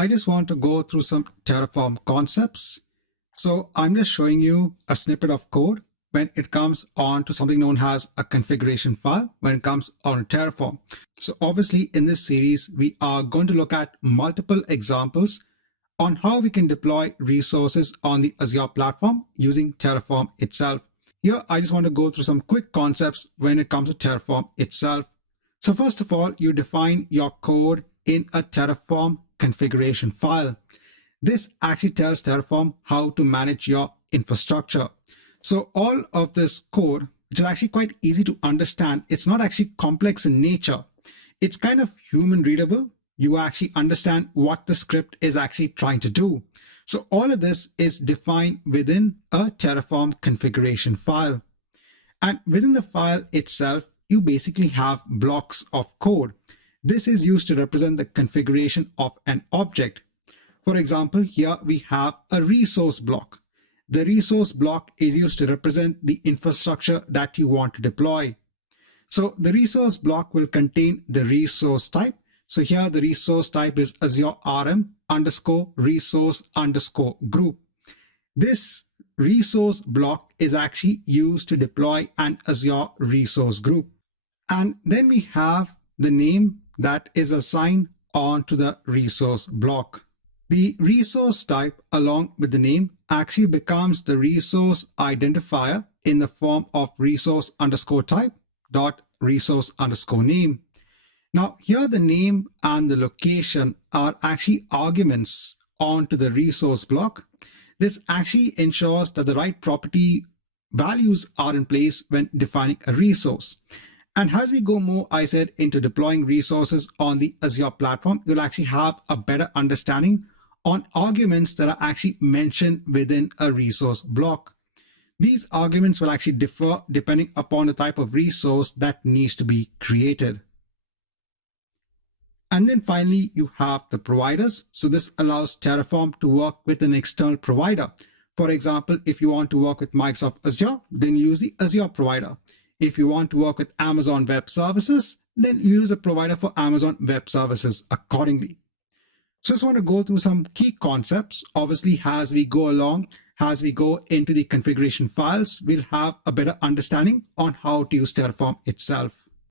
I just want to go through some Terraform concepts. So I'm just showing you a snippet of code when it comes on to something known as a configuration file when it comes on Terraform. So obviously in this series, we are going to look at multiple examples on how we can deploy resources on the Azure platform using Terraform itself. Here, I just want to go through some quick concepts when it comes to Terraform itself. So first of all, you define your code in a Terraform configuration file. This actually tells Terraform how to manage your infrastructure. So all of this code, which is actually quite easy to understand, it's not actually complex in nature. It's kind of human readable. You actually understand what the script is actually trying to do. So all of this is defined within a Terraform configuration file. And within the file itself, you basically have blocks of code. This is used to represent the configuration of an object. For example, here we have a resource block. The resource block is used to represent the infrastructure that you want to deploy. So the resource block will contain the resource type. So here the resource type is Azure RM _ resource _ group. This resource block is actually used to deploy an Azure resource group. And then we have the name that is assigned onto the resource block. The resource type along with the name actually becomes the resource identifier in the form of resource _ type dot resource _ name. Now here the name and the location are actually arguments onto the resource block. This actually ensures that the right property values are in place when defining a resource. And as we go more, I said, into deploying resources on the Azure platform, you'll actually have a better understanding on arguments that are actually mentioned within a resource block. These arguments will actually differ depending upon the type of resource that needs to be created. And then finally, you have the providers. So this allows Terraform to work with an external provider. For example, if you want to work with Microsoft Azure, then use the Azure provider. If you want to work with Amazon Web Services, then use a provider for Amazon Web Services accordingly. So I just want to go through some key concepts. Obviously, as we go along, as we go into the configuration files, we'll have a better understanding on how to use Terraform itself.